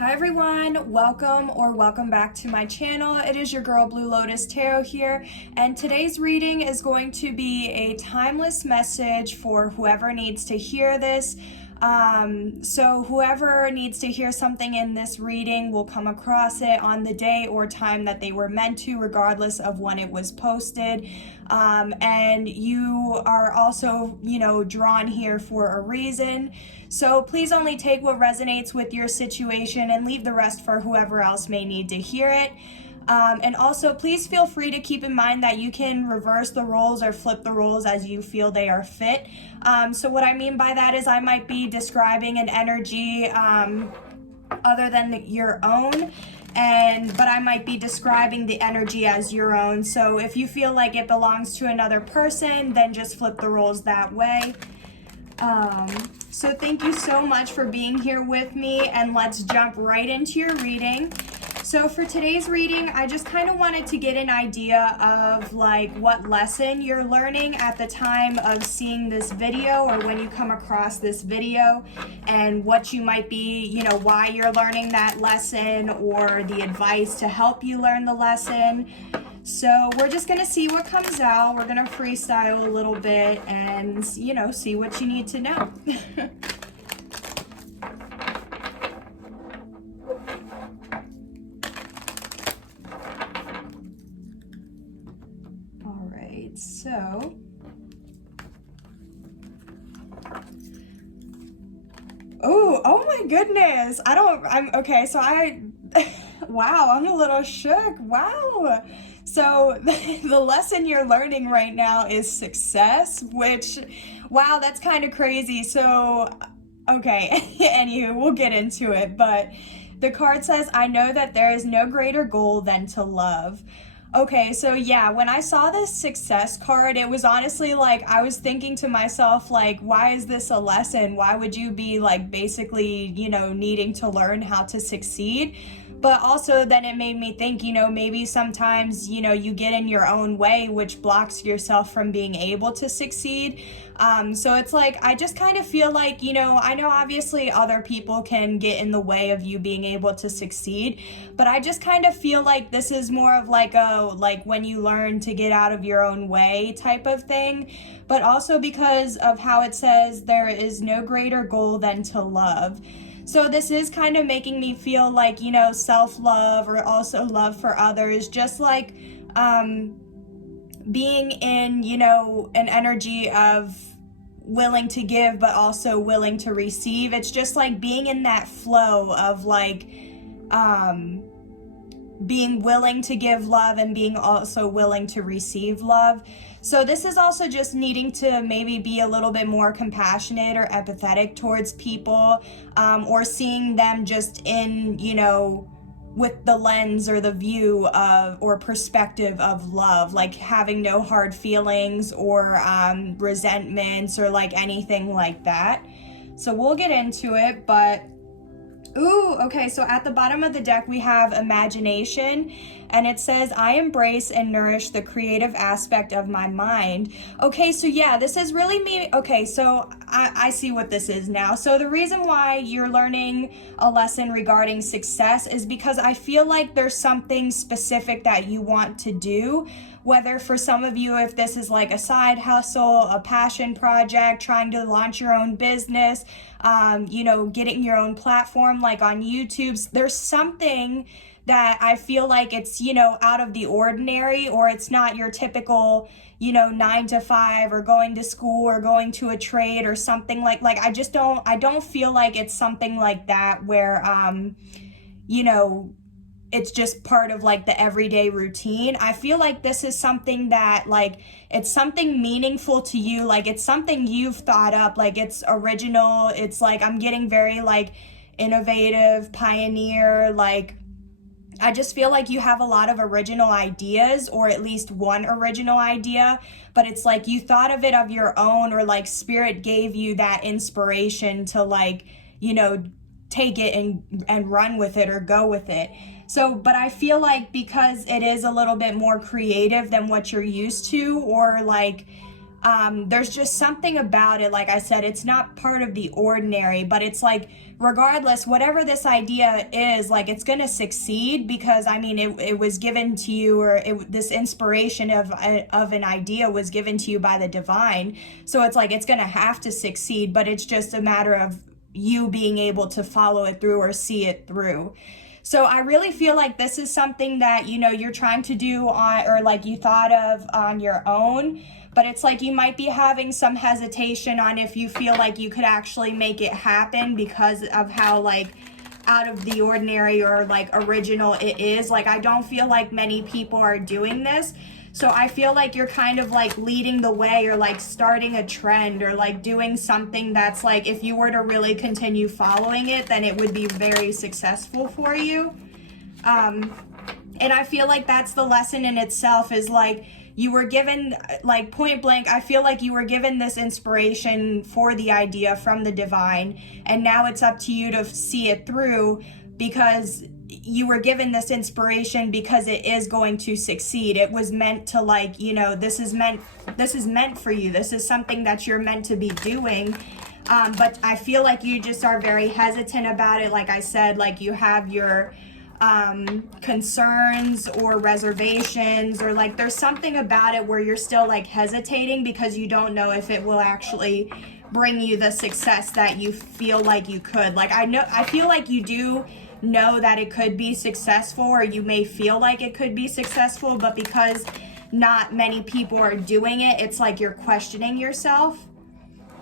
Hi everyone, welcome back to my channel. It is your girl Blue Lotus Tarot here, and today's reading is going to be a timeless message for whoever needs to hear this. So whoever needs to hear something in this reading will come across it on the day or time that they were meant to, regardless of when it was posted. And you are also, drawn here for a reason. So please only take what resonates with your situation and leave the rest for whoever else may need to hear it. And also, please feel free to keep in mind that you can reverse the roles or flip the roles as you feel they are fit. So what I mean by that is I might be describing an energy other than your own, but I might be describing the energy as your own. So if you feel like it belongs to another person, then just flip the roles that way. So thank you so much for being here with me, and let's jump right into your reading. So for today's reading, I just kind of wanted to get an idea of what lesson you're learning at the time of seeing this video, or when you come across this video, and what you might be, why you're learning that lesson, or the advice to help you learn the lesson. So we're just going to see what comes out. We're going to freestyle a little bit and, see what you need to know. All right, so oh my goodness. Wow, I'm a little shook. Wow. So the lesson you're learning right now is success, which, wow, that's kind of crazy. So, okay, anywho, we'll get into it. But the card says, I know that there is no greater goal than to love. Okay, so yeah, when I saw this success card, it was honestly I was thinking to myself, why is this a lesson? Why would you be basically, needing to learn how to succeed? But also then it made me think, maybe sometimes, you get in your own way, which blocks yourself from being able to succeed. So it's I just kind of feel I know obviously other people can get in the way of you being able to succeed, but I just kind of feel this is more of when you learn to get out of your own way type of thing. But also because of how it says there is no greater goal than to love. So this is kind of making me feel self-love, or also love for others, just being in, an energy of willing to give, but also willing to receive. It's just being in that flow of being willing to give love and being also willing to receive love. So this is also just needing to maybe be a little bit more compassionate or empathetic towards people, or seeing them just in, with the lens or the view of, or perspective of love, having no hard feelings or resentments or anything like that. So we'll get into it, but okay, so at the bottom of the deck we have imagination, and it says, I embrace and nourish the creative aspect of my mind. Okay, so yeah, this is really me. Okay, so I see what this is now. So the reason why you're learning a lesson regarding success is because I feel there's something specific that you want to do. Whether for some of you, if this is a side hustle, a passion project, trying to launch your own business, getting your own platform on YouTube, there's something that I feel it's, out of the ordinary, or it's not your typical, 9 to 5 or going to school or going to a trade or something I don't feel it's something like that where, it's just part of the everyday routine. I feel this is something that it's something meaningful to you. It's something you've thought up, it's original. It's I'm getting very innovative, pioneer, I just feel you have a lot of original ideas, or at least one original idea, but it's you thought of it of your own, or spirit gave you that inspiration to take it and run with it or go with it. So, but I feel because it is a little bit more creative than what you're used to, or There's just something about it, like I said, it's not part of the ordinary, but it's like, regardless, whatever this idea is, like, it's gonna succeed because, I mean, it was given to you, or this inspiration of an idea was given to you by the divine. So it's like, it's gonna have to succeed, but it's just a matter of you being able to follow it through or see it through. So I really feel like this is something that, you know, you're trying to do on, or like you thought of on your own, but it's like you might be having some hesitation on if you feel like you could actually make it happen because of how like out of the ordinary or like original it is. Like, I don't feel like many people are doing this. So I feel like you're kind of like leading the way, or like starting a trend, or like doing something that's like, if you were to really continue following it, then it would be very successful for you. And I feel like that's the lesson in itself, is like, you were given, like, point blank, I feel like you were given this inspiration for the idea from the divine, and now it's up to you to see it through, because you were given this inspiration because it is going to succeed. It was meant to, like, you know, this is meant for you. This is something that you're meant to be doing. But I feel like you just are very hesitant about it. Like I said, like, you have your concerns or reservations, or like there's something about it where you're still like hesitating because you don't know if it will actually bring you the success that you feel like you could. Like, I feel like you do know that it could be successful, or you may feel like it could be successful, but because not many people are doing it, it's like you're questioning yourself.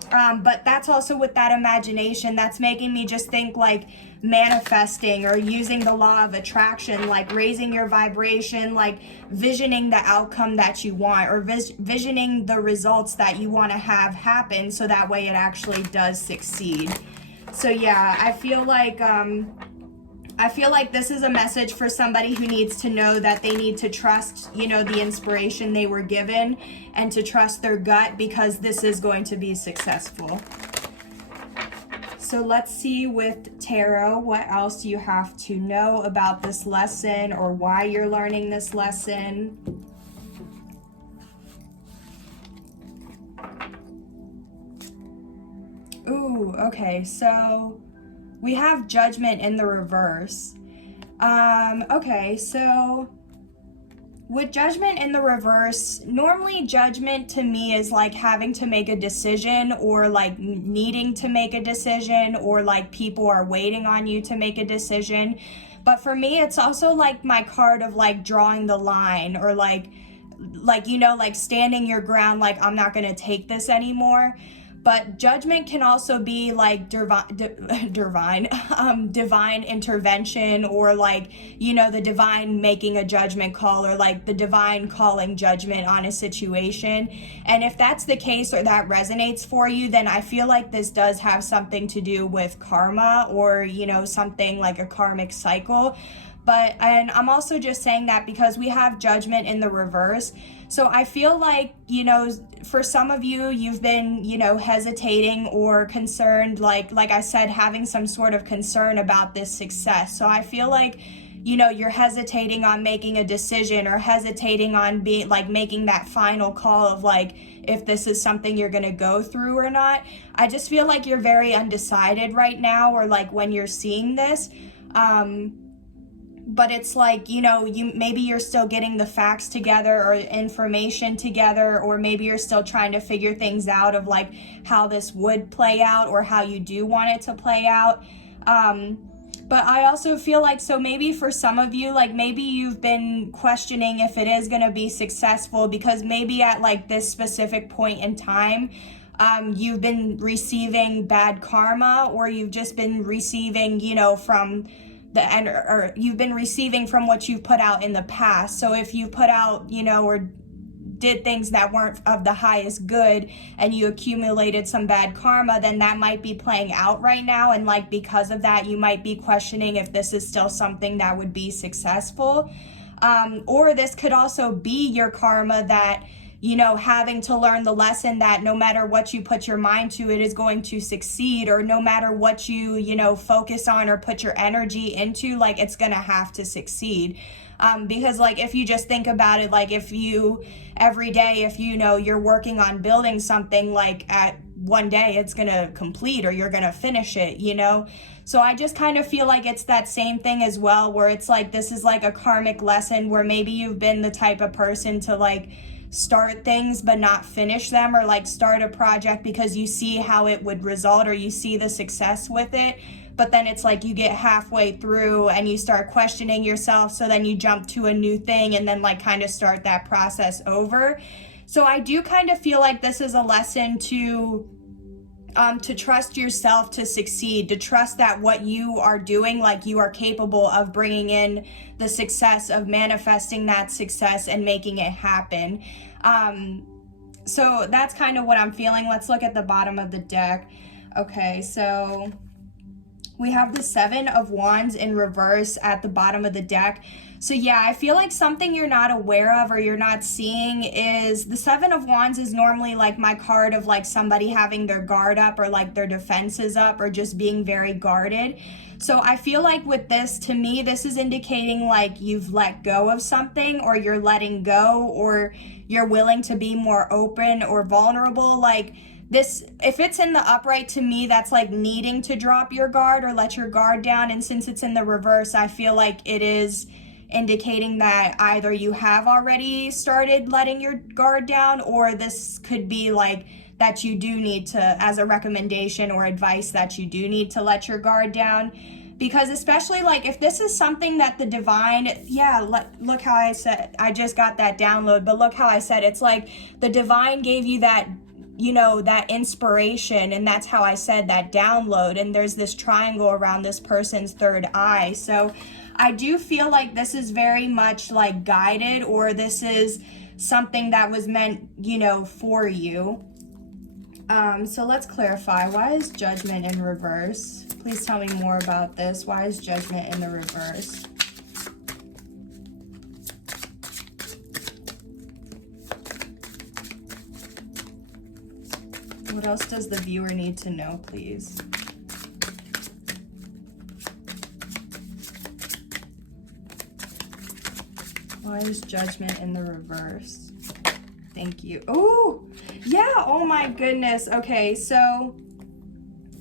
But that's also with that imagination, that's making me just think like manifesting, or using the law of attraction, like raising your vibration, like visioning the outcome that you want, or visioning the results that you want to have happen, so that way it actually does succeed. So yeah, I feel like this is a message for somebody who needs to know that they need to trust, you know, the inspiration they were given, and to trust their gut, because this is going to be successful. So let's see with tarot, what else you have to know about this lesson, or why you're learning this lesson. Ooh, okay, so we have Judgment in the reverse. Okay, so with Judgment in the reverse, normally Judgment to me is like having to make a decision, or like needing to make a decision, or like people are waiting on you to make a decision. But for me, it's also like my card of like drawing the line, or like, you know, like standing your ground, like, I'm not gonna take this anymore. But Judgment can also be like divine intervention, or like, you know, the divine making a judgment call, or like the divine calling judgment on a situation. And if that's the case, or that resonates for you, then I feel like this does have something to do with karma, or, you know, something like a karmic cycle. And I'm also just saying that because we have Judgment in the reverse. So I feel like, you know, for some of you, you've been, you know, hesitating or concerned, like I said, having some sort of concern about this success. So I feel like, you know, you're hesitating on making a decision, or hesitating on being like making that final call of like, if this is something you're going to go through or not. I just feel like you're very undecided right now, or like when you're seeing this. But it's like, you know, maybe you're still getting the facts together, or information together, or maybe you're still trying to figure things out of like how this would play out, or how you do want it to play out. But I also feel like, so maybe for some of you, like maybe you've been questioning if it is going to be successful, because maybe at like this specific point in time, you've been receiving bad karma, or you've just been receiving, you know, from or you've been receiving from what you've put out in the past. So if you put out, you know, or did things that weren't of the highest good, and you accumulated some bad karma, then that might be playing out right now. And like, because of that, you might be questioning if this is still something that would be successful. Or this could also be your karma that you know, having to learn the lesson that no matter what you put your mind to, it is going to succeed, or no matter what you know, focus on or put your energy into, like, it's gonna have to succeed. Because like, if you just think about it, like, if you every day, if you know you're working on building something, like at one day it's gonna complete, or you're gonna finish it, you know. So I just kind of feel like it's that same thing as well, where it's like, this is like a karmic lesson, where maybe you've been the type of person to like start things but not finish them, or like start a project because you see how it would result, or you see the success with it, but then it's like you get halfway through and you start questioning yourself, so then you jump to a new thing and then like kind of start that process over. So I do kind of feel like this is a lesson to trust yourself to succeed, to trust that what you are doing, like, you are capable of bringing in the success, of manifesting that success and making it happen. So that's kind of what I'm feeling. Let's look at the bottom of the deck. Okay, so we have the 7 of Wands in reverse at the bottom of the deck. So yeah, I feel like something you're not aware of or you're not seeing is the 7 of Wands is normally like my card of like somebody having their guard up, or like their defenses up, or just being very guarded. So I feel like with this, to me, this is indicating like you've let go of something, or you're letting go, or you're willing to be more open or vulnerable. Like, this, if it's in the upright, to me, that's like needing to drop your guard or let your guard down. And since it's in the reverse, I feel like it is indicating that either you have already started letting your guard down, or this could be like that you do need to, as a recommendation or advice, that you do need to let your guard down. Because especially like if this is something that the divine, look how I said, I just got that download, but look how I said, it's like the divine gave you that, you know, that inspiration, and that's how I said that download, and there's this triangle around this person's third eye. So I do feel like this is very much like guided, or this is something that was meant, you know, for you. So let's clarify. Why is Judgment in reverse? Please tell me more about this. Why is Judgment in the reverse? What else does the viewer need to know, please? Why is Judgment in the reverse? Thank you. Oh, yeah. Oh my goodness. Okay, so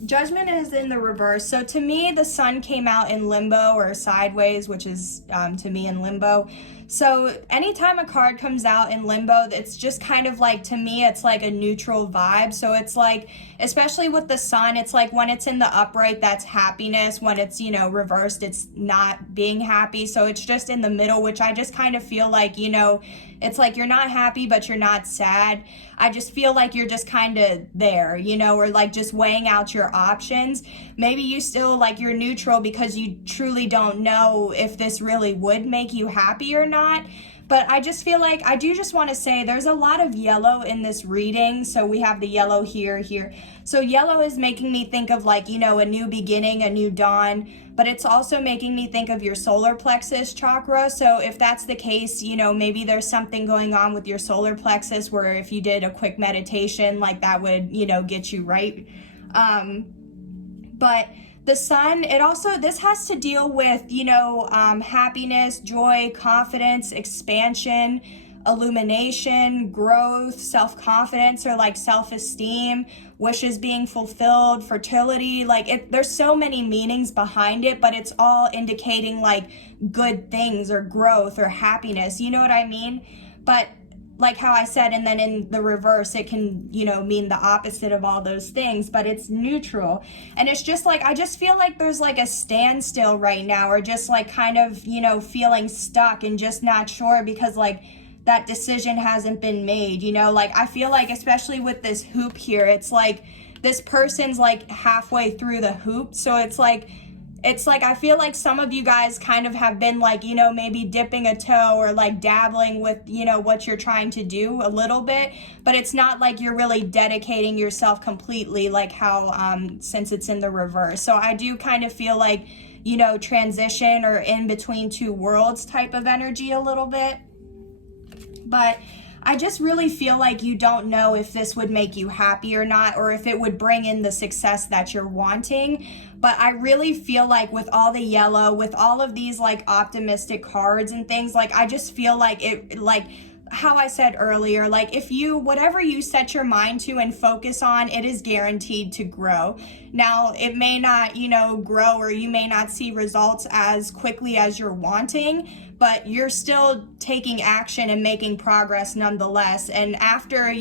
Judgment is in the reverse. So to me, the Sun came out in limbo, or sideways, which is to me in limbo. So anytime a card comes out in limbo, it's just kind of like, to me, it's like a neutral vibe. So it's like, especially with the Sun, it's like when it's in the upright, that's happiness. When it's, you know, reversed, it's not being happy. So it's just in the middle, which I just kind of feel like, you know, it's like you're not happy, but you're not sad. I just feel like you're just kind of there, you know, or like just weighing out your options. Maybe you still like, you're neutral because you truly don't know if this really would make you happy or not. But I just feel like, I do just want to say there's a lot of yellow in this reading. So we have the yellow here. So yellow is making me think of like, you know, a new beginning, a new dawn, but it's also making me think of your solar plexus chakra. So if that's the case, you know, maybe there's something going on with your solar plexus where if you did a quick meditation, like that would, you know, get you right. But the Sun, it also, this has to deal with, you know, happiness, joy, confidence, expansion, illumination, growth, self-confidence, or like self-esteem, wishes being fulfilled, fertility. Like, there's so many meanings behind it, but it's all indicating like good things or growth or happiness. You know what I mean? But like how I said, and then in the reverse, it can, you know, mean the opposite of all those things, but it's neutral. And it's just like, I just feel like there's like a standstill right now, or just like kind of, you know, feeling stuck and just not sure because like that decision hasn't been made, you know. Like, I feel like, especially with this hoop here, it's like this person's like halfway through the hoop. So it's like I feel like some of you guys kind of have been like, you know, maybe dipping a toe or like dabbling with, you know, what you're trying to do a little bit, but it's not like you're really dedicating yourself completely, like how since it's in the reverse. So I do kind of feel like, you know, transition or in between two worlds type of energy a little bit. But I just really feel like you don't know if this would make you happy or not, or if it would bring in the success that you're wanting. But I really feel like with all the yellow, with all of these like optimistic cards and things, like I just feel like it, like how I said earlier, like if you, whatever you set your mind to and focus on, it is guaranteed to grow. Now, it may not, grow, or you may not see results as quickly as you're wanting, but you're still taking action and making progress nonetheless. And after,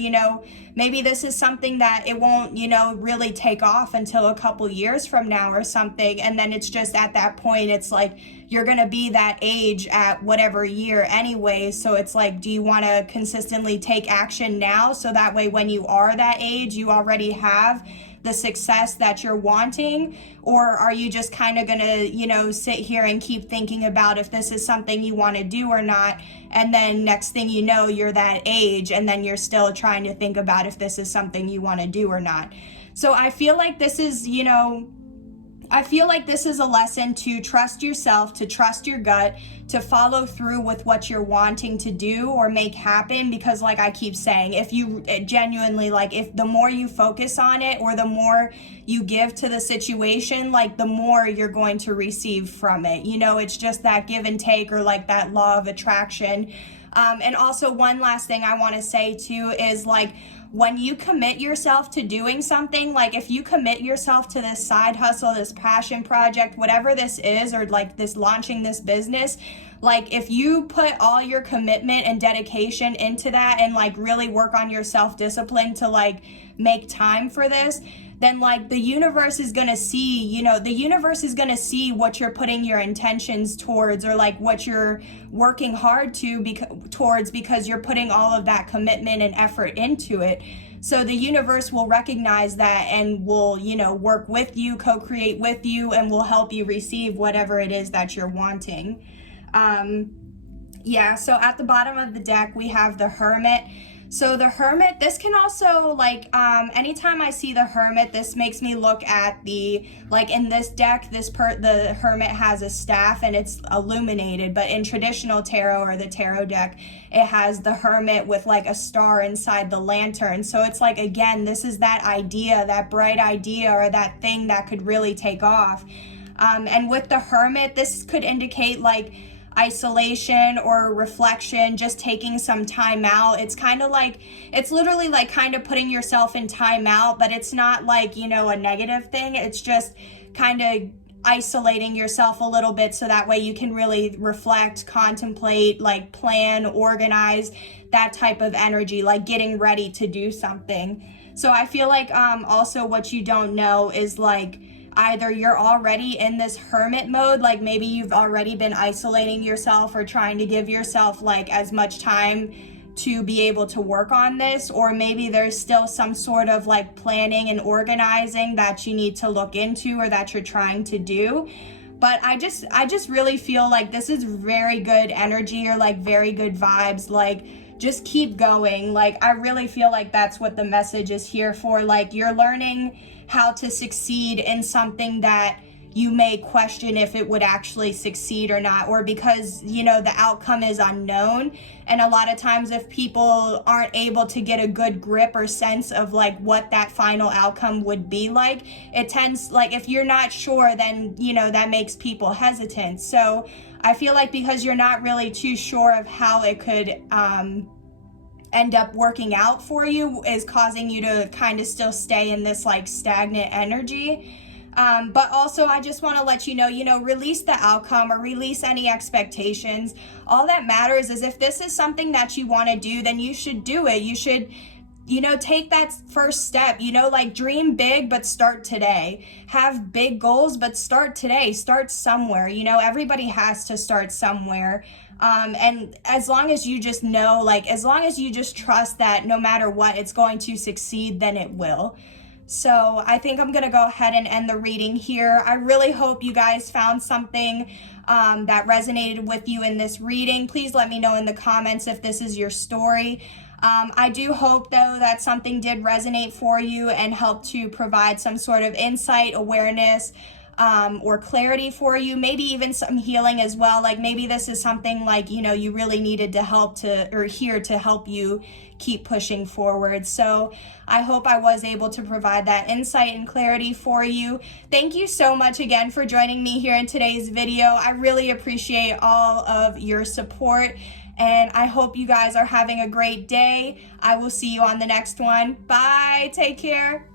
maybe this is something that it won't, really take off until a couple years from now or something. And then it's just at that point, it's like, you're going to be that age at whatever year anyway. So it's like, do you want to consistently take action now? So that way, when you are that age, you already have the success that you're wanting? Or are you just kind of going to, sit here and keep thinking about if this is something you want to do or not? And then next thing you know, you're that age, and then you're still trying to think about if this is something you want to do or not. So I feel like this is, a lesson to trust yourself, to trust your gut, to follow through with what you're wanting to do or make happen. Because like I keep saying, if you genuinely, like if the more you focus on it or the more you give to the situation, like the more you're going to receive from it. It's just that give and take, or like that law of attraction. And also one last thing I want to say too is like, when you commit yourself to doing something, like if you commit yourself to this side hustle, this passion project, whatever this is, or like this launching this business, like if you put all your commitment and dedication into that and like really work on your self-discipline to like make time for this, then like the universe is going to see, what you're putting your intentions towards, or like what you're working hard towards, because you're putting all of that commitment and effort into it. So the universe will recognize that and will, work with you, co-create with you, and will help you receive whatever it is that you're wanting. So at the bottom of the deck, we have the Hermit. So the Hermit, this can also like, anytime I see the Hermit, this makes me look at in this deck, the Hermit has a staff and it's illuminated, but in traditional tarot or the tarot deck, it has the Hermit with like a star inside the lantern. So it's like, again, this is that idea, that bright idea, or that thing that could really take off. And with the Hermit, this could indicate like isolation or reflection, just taking some time out. It's kind of like, it's literally like kind of putting yourself in time out, but it's not like, a negative thing. It's just kind of isolating yourself a little bit so that way you can really reflect, contemplate, like plan, organize, that type of energy, like getting ready to do something. So I feel like also what you don't know is like, either you're already in this hermit mode, like maybe you've already been isolating yourself or trying to give yourself like as much time to be able to work on this, or maybe there's still some sort of like planning and organizing that you need to look into or that you're trying to do. But I just really feel like this is very good energy, or like very good vibes, like just keep going. Like I really feel like that's what the message is here for. Like you're learning how to succeed in something that you may question if it would actually succeed or not, or because, the outcome is unknown. And a lot of times if people aren't able to get a good grip or sense of like what that final outcome would be like, it tends, like if you're not sure, then, that makes people hesitant. So I feel like because you're not really too sure of how it could, end up working out for you, is causing you to kind of still stay in this like stagnant energy. But also I just want to let you know, release the outcome or release any expectations. All that matters is if this is something that you want to do, then you should do it. You should, take that first step, like dream big, but start today. Have big goals, but start today. Start somewhere. Everybody has to start somewhere. And as long as you just know, like, as long as you just trust that no matter what, it's going to succeed, then it will. So I think I'm going to go ahead and end the reading here. I really hope you guys found something that resonated with you in this reading. Please let me know in the comments if this is your story. I do hope, though, that something did resonate for you and help to provide some sort of insight, awareness, or clarity for you, maybe even some healing as well. Like maybe this is something like, you know, you really needed to hear to help you keep pushing forward. So I hope I was able to provide that insight and clarity for you. Thank you so much again for joining me here in today's video. I really appreciate all of your support, and I hope you guys are having a great day. I will see you on the next one. Bye. Take care.